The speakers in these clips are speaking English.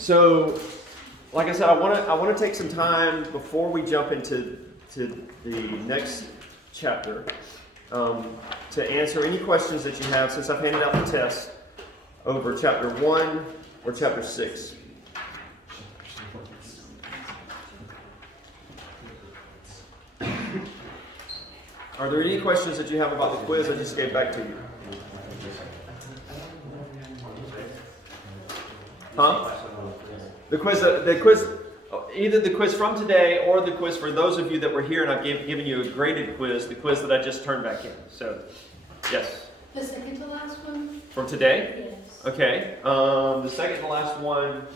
So, like I said, I want to take some time before we jump into the next chapter to answer any questions that you have since I've handed out the test over chapter 1 or chapter 6. Are there any questions that you have about the quiz I just gave back to you? Huh? The quiz, either the quiz from today or the quiz for those of you that were here, and I've given you a graded quiz, the quiz that I just turned back in. So, yes. The second to last one? From today? Yes. Okay. The second to last one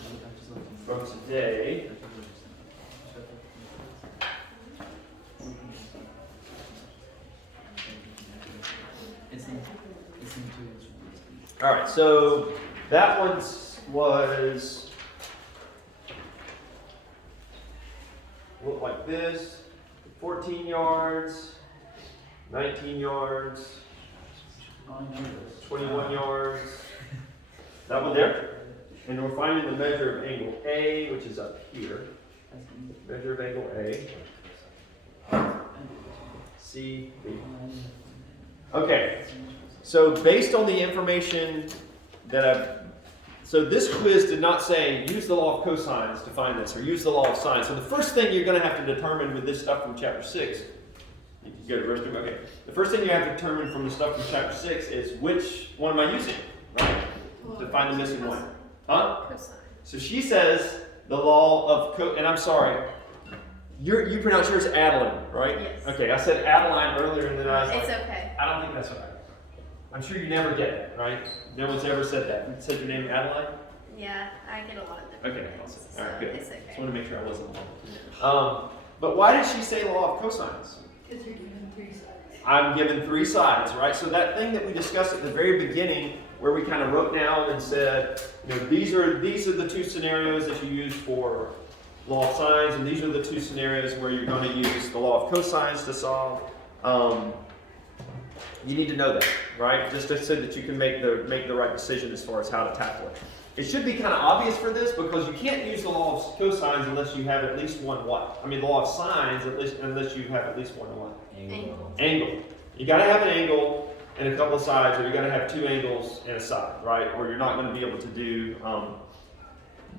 from today. All right, so that one was looked like this: 14 yards, 19 yards, 21 yards. That one there. And we're finding the measure of angle A, which is up here. Measure of angle A. C, B. Okay. So based on the information that so this quiz did not say use the law of cosines to find this or use the law of sines. So the first thing you're going to have to determine with this stuff from chapter 6, you can go to verse 2. Okay. The first thing you have to determine from the stuff from chapter 6 is which one am I using, right? To find the missing one. Huh? Cosine. So she says the law of and I'm sorry. You pronounce yours Adeline, right? Yes. Okay, I said Adeline earlier and then I was like, It's okay. I don't think that's right. I'm sure you never get it, right? No one's ever said that. You said your name Adeline? Yeah, I get a lot of different Okay, names, awesome. so All right, good. it's okay. Just want to make sure I wasn't alone. But why did she say law of cosines? Because you're given 3 sides. I'm given 3 sides, right? So that thing that we discussed at the very beginning, where we kind of wrote down and said, you know, these are the 2 scenarios that you use for law of sines, and these are the 2 scenarios where you're going to use the law of cosines to solve. You need to know that, right? Just so that you can make the right decision as far as how to tackle it. It should be kind of obvious for this because you can't use the law of cosines unless you have at least one what? I mean, the law of sines unless you have at least one what? Angle. You got to have an angle and a couple of sides, or you got to have 2 angles and a side, right? Or you're not going to be able to do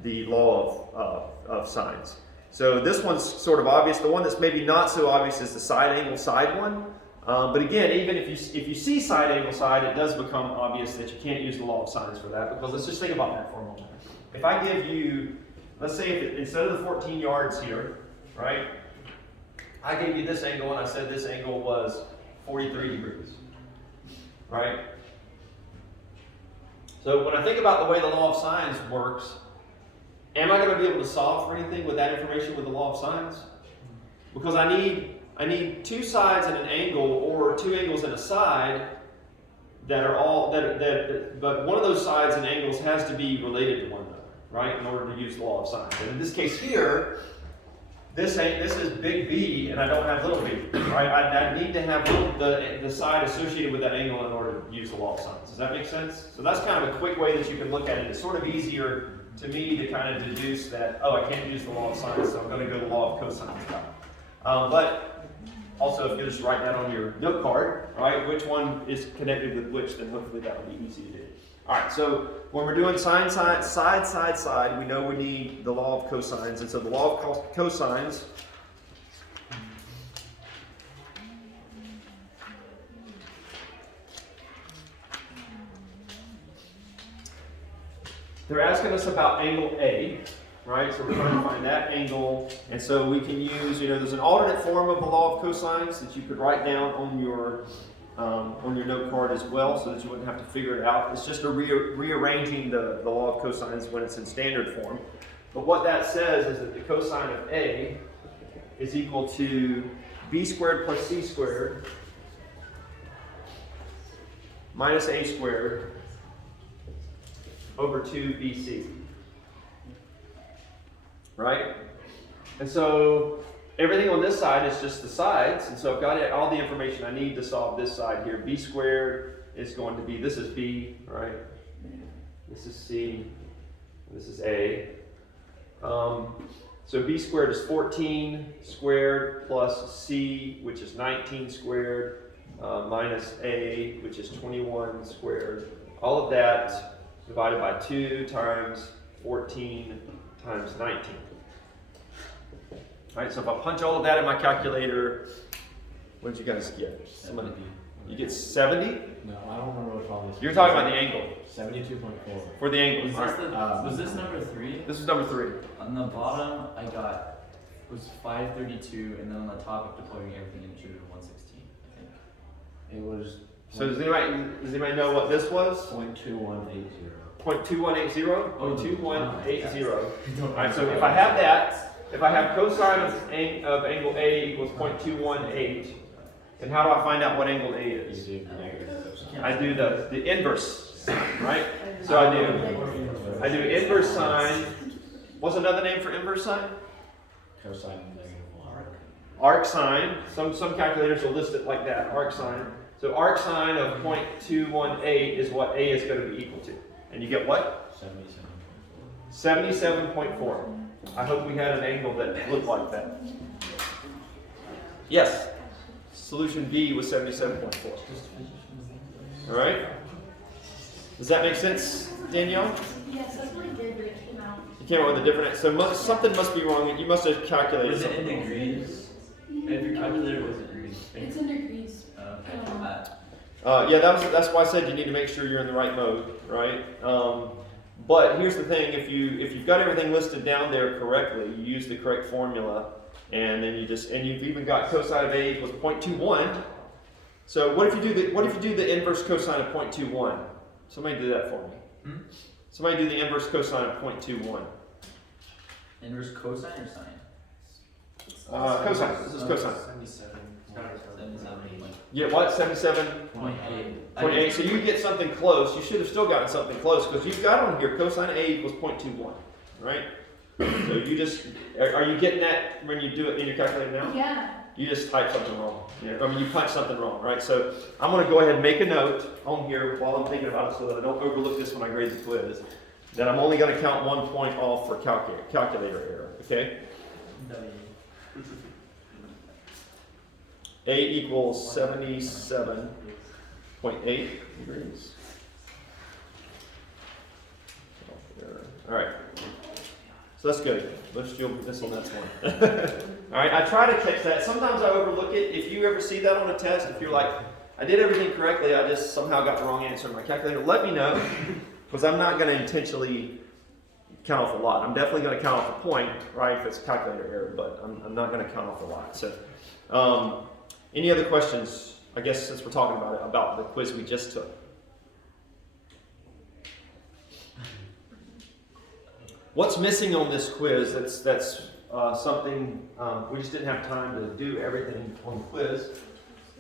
the law of sines. So this one's sort of obvious. The one that's maybe not so obvious is the side angle side one. But again, even if you see side angle side, it does become obvious that you can't use the law of sines for that, because let's just think about that for a moment. If I give you, let's say instead of the 14 yards here, right, I gave you this angle and I said this angle was 43 degrees, right? So when I think about the way the law of sines works, am I going to be able to solve for anything with that information with the law of sines? Because I need 2 sides and an angle, or 2 angles and a side that are all but one of those sides and angles has to be related to one another, right? In order to use the law of sines. And in this case here, this is big B and I don't have little b, right? I need to have the side associated with that angle in order to use the law of sines. Does that make sense? So that's kind of a quick way that you can look at it. It's sort of easier to me to kind of deduce that, oh, I can't use the law of sines, so I'm going to go the law of cosines route. But also, if you just write that on your note card, right, which one is connected with which, then hopefully that will be easy to do. All right, so when we're doing side, we know we need the law of cosines. And so the law of cosines they're asking us about angle A. Right, so we're trying to find that angle, and so we can use, there's an alternate form of the law of cosines that you could write down on your note card as well, so that you wouldn't have to figure it out. It's just rearranging the law of cosines when it's in standard form. But what that says is that the cosine of A is equal to b squared plus c squared minus a squared over 2bc. Right? And so everything on this side is just the sides, and so I've got all the information I need to solve this side here. B squared is going to be, this is B, right? This is C, this is A. So b squared is 14 squared plus c, which is 19 squared, minus a, which is 21 squared. All of that divided by 2 times 14 times 19. All right, so if I punch all of that in my calculator, what did you guys get? Somebody, you get 70? No, I don't remember what all this. You're talking about the angle. 72.4. For the angle. Was this, was this number 3? This is number 3. On the bottom, I got was 532, and then on the top, after plugging everything in, it should have been 116. I think. It was. So does anybody know what this was? 0.2180. 0.2180? Oh, 0.2180. Alright, so if I have that, if I have cosine of angle A equals 0.218, then how do I find out what angle A is? I do the inverse sign, right? So I do inverse sine. What's another name for inverse sine? Cosine of -1. Arc sine. Some calculators will list it like that, arc sine. So arc sine of 0.218 is what A is going to be equal to. And you get what? 77.4. 77.4. I hope we had an angle that looked like that. Yes. Solution B was 77.4. All right. Does that make sense, Danielle? Yes, that's what I did, but it came out. You came up with a different. So something must be wrong. You must have calculated Was it something in wrong. degrees? If your calculator was in degrees. It's in degrees. Okay. Yeah, that's why I said you need to make sure you're in the right mode, right? But here's the thing: if you've got everything listed down there correctly, you use the correct formula, and then you've even got cosine of A equals 0.21. So what if you do the inverse cosine of 0.21? Somebody do that for me. Somebody do the inverse cosine of 0.21. Inverse cosine or sine? Cosine. This is cosine. 77. 77.8. Yeah, what? 77.8. So you get something close. You should have still gotten something close because you've got on here cosine A equals 0.21, right? So you just are you getting that when you do it in your calculator now? Yeah. You just type something wrong. You punch something wrong, right? So I'm going to go ahead and make a note on here while I'm thinking about it so that I don't overlook this when I grade the quiz. That I'm only going to count 1 point off for calculator error, okay? A equals 77.8 degrees. All right. So that's good. Let's do this on this one. All right, I try to catch that. Sometimes I overlook it. If you ever see that on a test, if you're like, I did everything correctly, I just somehow got the wrong answer in my calculator, let me know, because I'm not going to intentionally count off a lot. I'm definitely going to count off a point, right, if it's calculator error, but I'm not going to count off a lot. So, any other questions, I guess, since we're talking about it, about the quiz we just took? What's missing on this quiz? That's something we just didn't have time to do everything on the quiz.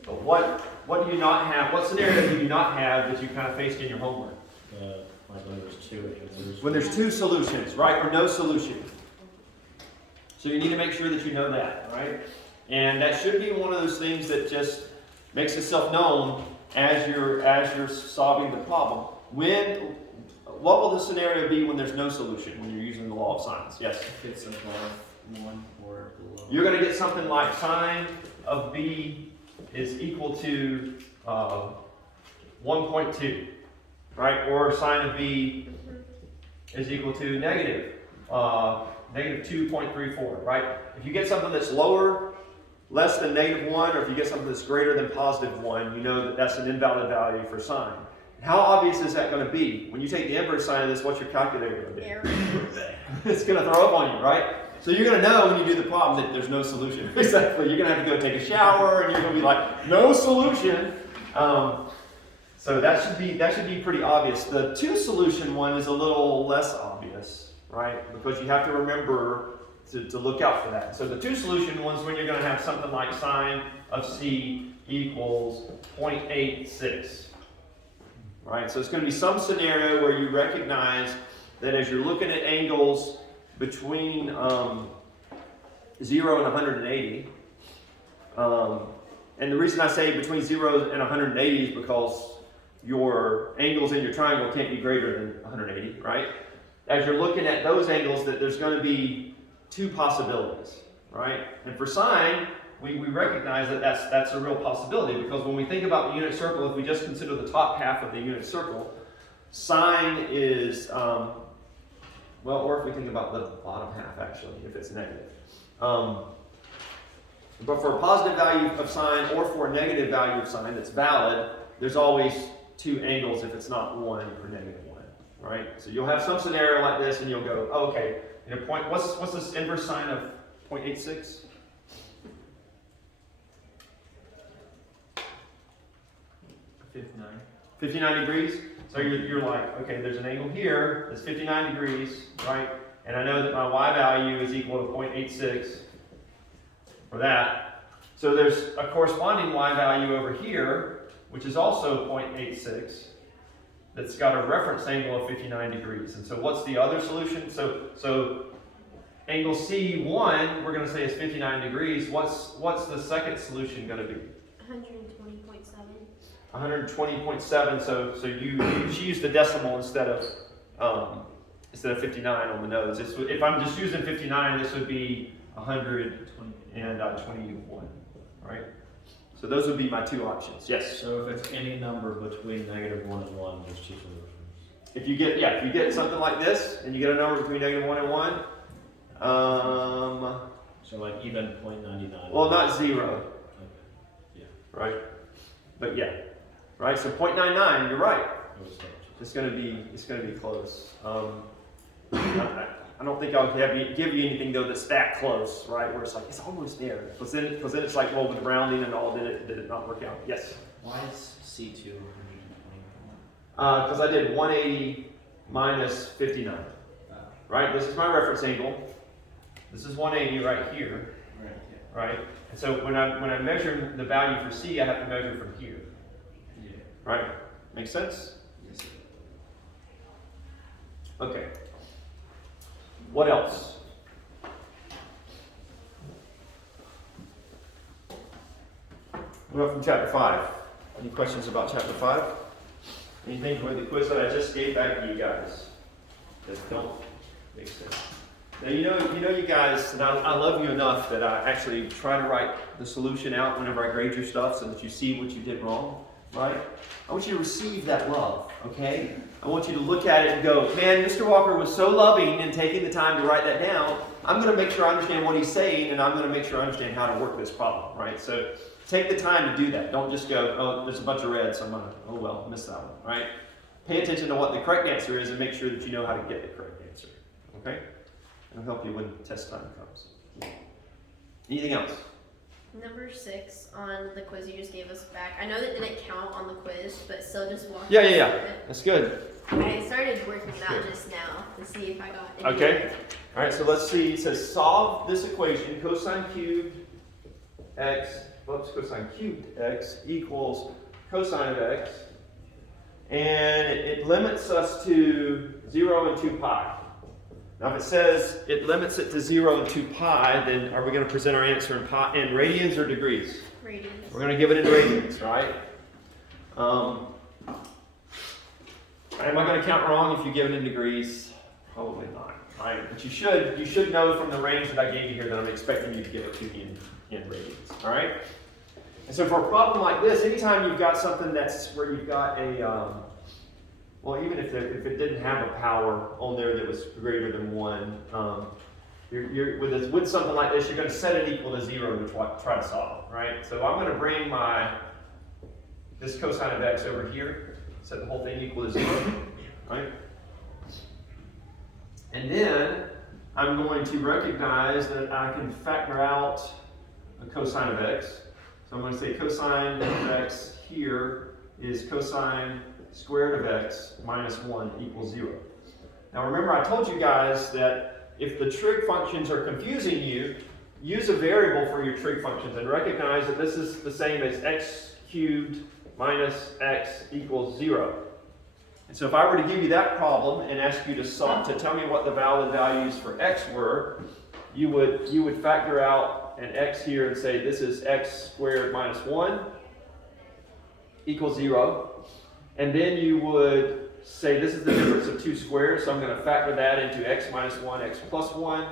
But what do you not have? What scenario do you not have that you kind of faced in your homework? Like when there's 2 answers. When there's 2 solutions, right, or no solution. So you need to make sure that you know that, right? And that should be one of those things that just makes itself known as you're solving the problem. What will the scenario be when there's no solution, when you're using the law of sines? Yes? If it's above 1 or below. You're going to get something like sine of b is equal to 1.2, right? Or sine of b is equal to negative 2.34, right? If you get something that's less than -1, or if you get something that's greater than +1, you know that that's an invalid value for sine. How obvious is that going to be? When you take the inverse sine of this, what's your calculator going to be? It's going to throw up on you, right? So you're going to know when you do the problem that there's no solution. Exactly. You're going to have to go take a shower, and you're going to be like, no solution. So that should be pretty obvious. The 2 solution one is a little less obvious, right? Because you have to remember to look out for that. So the 2 solution ones, when you're going to have something like sine of c equals 0.86. Right, so it's going to be some scenario where you recognize that as you're looking at angles between 0 and 180, and the reason I say between 0 and 180 is because your angles in your triangle can't be greater than 180, right? as you're looking at those angles, that there's going to be two possibilities, right? And for sine, we recognize that that's a real possibility, because when we think about the unit circle, if we just consider the top half of the unit circle, sine is, well, or if we think about the bottom half, actually, if it's negative. But for a positive value of sine or for a negative value of sine that's valid, there's always two angles if it's not 1 or negative 1, right? So you'll have some scenario like this and you'll go, oh, okay, what's this inverse sine of 0.86? Fifty-nine. 59 degrees. So you're like, okay, there's an angle here that's 59 degrees, right? And I know that my y value is equal to 0.86 for that. So there's a corresponding y value over here, which is also 0.86, that's got a reference angle of 59 degrees. And so what's the other solution? So angle C1, we're going to say is 59 degrees. What's the second solution going to be? 120.7. 120.7. So you use the decimal instead of 59 on the nose. If I'm just using 59, this would be 121, right? So those would be my two options. Yes. So if it's any number between -1 and 1, just choose the reference. If you get something like this, and you get a number between -1 and 1, So like even 0.99. well, not 0, Okay. Yeah. right? But yeah, right. So 0.99, you're right. It was that. It's gonna be close. I don't think I'll give you anything though that's that close, right? Where it's like it's almost there. Because then it's like, well, with rounding and all, did it not work out? Yes. Why is C2 120? Because I did 180 minus 59, right? This is my reference angle. This is 180 right here, Right. Yeah. right? And so when I measure the value for C, I have to measure from here, Yeah. right? Make sense? Yes. Okay. What else? What about from chapter 5? Any questions about chapter 5? Anything with the quiz that I just gave back to you guys that don't make sense? Now you know you guys, and I love you enough that I actually try to write the solution out whenever I grade your stuff so that you see what you did wrong, right? I want you to receive that love, okay? I want you to look at it and go, man, Mr. Walker was so loving in taking the time to write that down. I'm going to make sure I understand what he's saying, and I'm going to make sure I understand how to work this problem, right? So take the time to do that. Don't just go, oh, there's a bunch of red, so I'm going to, oh well, miss that one, right? Pay attention to what the correct answer is and make sure that you know how to get the correct answer, okay? It'll help you when test time comes. Anything else? Number 6 on the quiz you just gave us back. I know that didn't count on the quiz, but still just walk. Yeah. That's good. I started working it out just now to see if I got any. Okay. All right, so let's see. It says solve this equation, cosine cubed x equals cosine of x. And it limits us to 0 and 2 pi. Now, if it says it limits it to 0 and 2 pi, then are we going to present our answer in radians or degrees? Radians. We're going to give it in radians, right? Am I going to count wrong if you give it in degrees? Probably not, right? But you should know from the range that I gave you here that I'm expecting you to give it to me in radians, all right? And so for a problem like this, anytime you've got something that's where you've got a, well, even if it didn't have a power on there that was greater than 1, with something like this, you're going to set it equal to 0 to try to solve, right? So I'm going to bring this cosine of x over here, set the whole thing equal to 0, right? And then I'm going to recognize that I can factor out a cosine of x. So I'm going to say cosine of x here is cosine squared of x minus 1 equals 0. Now remember, I told you guys that if the trig functions are confusing you, use a variable for your trig functions and recognize that this is the same as x cubed minus x equals 0. And so if I were to give you that problem and ask you to tell me what the valid values for x were, you would factor out an x here and say this is x squared minus 1 equals 0. And then you would say this is the difference of two squares, so I'm going to factor that into x minus 1, x plus 1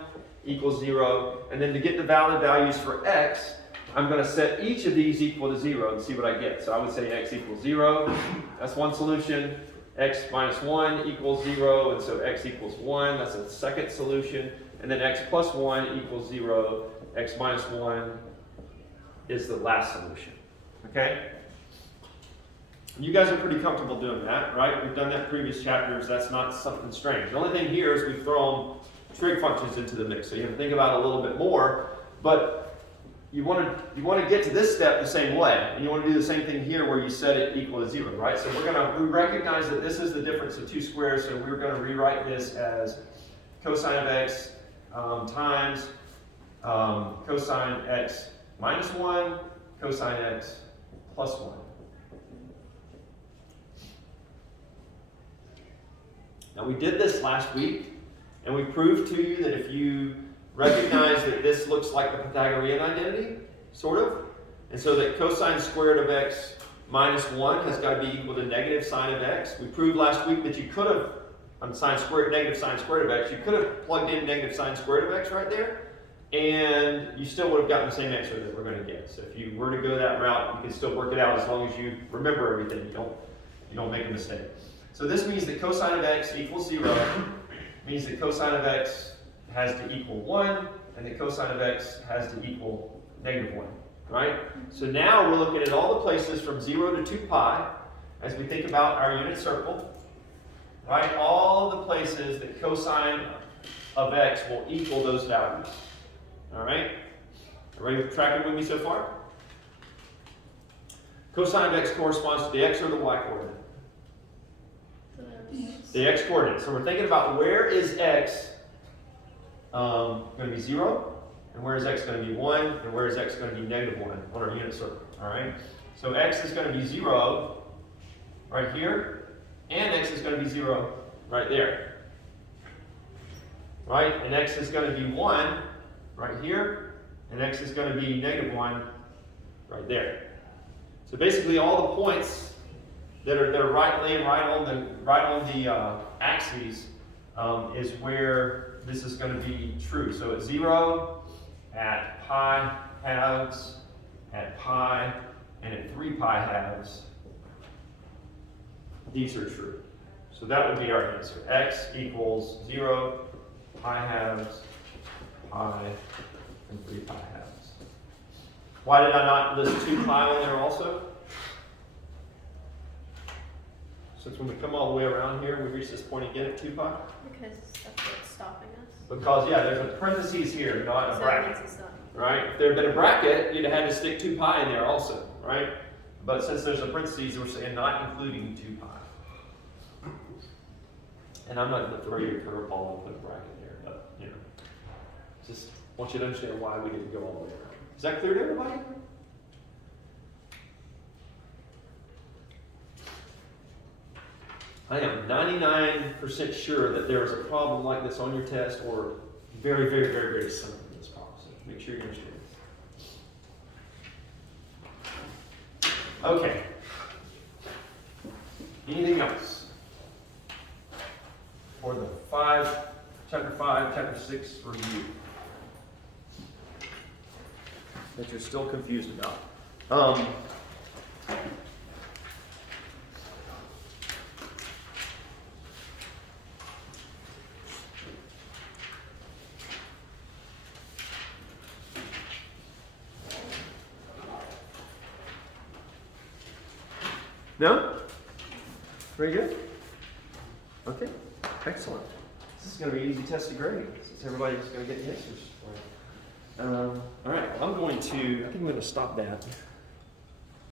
equals 0. And then to get the valid values for x, I'm going to set each of these equal to 0 and see what I get. So I would say x equals 0. That's one solution. X minus 1 equals 0, and so x equals 1. That's a second solution. And then x plus 1 equals 0. X minus 1 is the last solution. Okay? You guys are pretty comfortable doing that, right? We've done that in previous chapters. That's not something strange. The only thing here is we've thrown trig functions into the mix, so you have to think about it a little bit more. But you want to get to this step the same way, and you want to do the same thing here where you set it equal to 0, right? So we recognize that this is the difference of two squares, so we're going to rewrite this as cosine of x times cosine x minus 1, cosine x plus 1. Now we did this last week, and we proved to you that if you recognize that this looks like the Pythagorean identity, sort of, and so that cosine squared of x minus 1 has got to be equal to negative sine of x. We proved last week that you could have, on negative sine squared of x, you could have plugged in negative sine squared of x right there, and you still would have gotten the same answer that we're going to get. So if you were to go that route, you can still work it out as long as you remember everything. You don't make a mistake. So this means that cosine of x equals 0, means that cosine of x has to equal 1, and that cosine of x has to equal negative 1, right? So now we're looking at all the places from 0 to 2 pi as we think about our unit circle, right? All of the places that cosine of x will equal those values, all right? Everybody tracking with me so far? Cosine of x corresponds to the x or the y coordinate? The x coordinate. So we're thinking about where is x going to be 0, and where is x going to be 1, and where is x going to be negative 1 on our unit circle. All right. So x is going to be 0 right here, and x is going to be 0 right there. Right, and x is going to be 1 right here, and x is going to be negative 1 right there. So basically, all the points that are laying right on the axes is where this is going to be true. So at 0, at pi halves, at pi, and at 3 pi halves, these are true. So that would be our answer. X equals 0, pi halves, pi, and 3 pi halves. Why did I not list 2 pi on there also? Since when we come all the way around here, we reach this point again at 2 pi? Because that's what's stopping us. Because, yeah, there's a parentheses here, not a So that bracket. means it's not. Right? If there had been a bracket, you'd have had to stick 2 pi in there also, right? But since there's a parentheses, we're saying not including 2 pi. And I'm not going to throw you a curveball and put a bracket there, but, you know, just want you to understand why we didn't go all the way around. Is that clear to everybody? I am 99% sure that there is a problem like this on your test, or very, very, very, very similar to this problem. So make sure you understand. Okay. Anything else for the chapter 5, chapter 6 review that you're still confused about? No? Very good. Okay, excellent. This is going to be an easy test to grade since everybody's going to get the answers. All right, I think I'm going to stop that.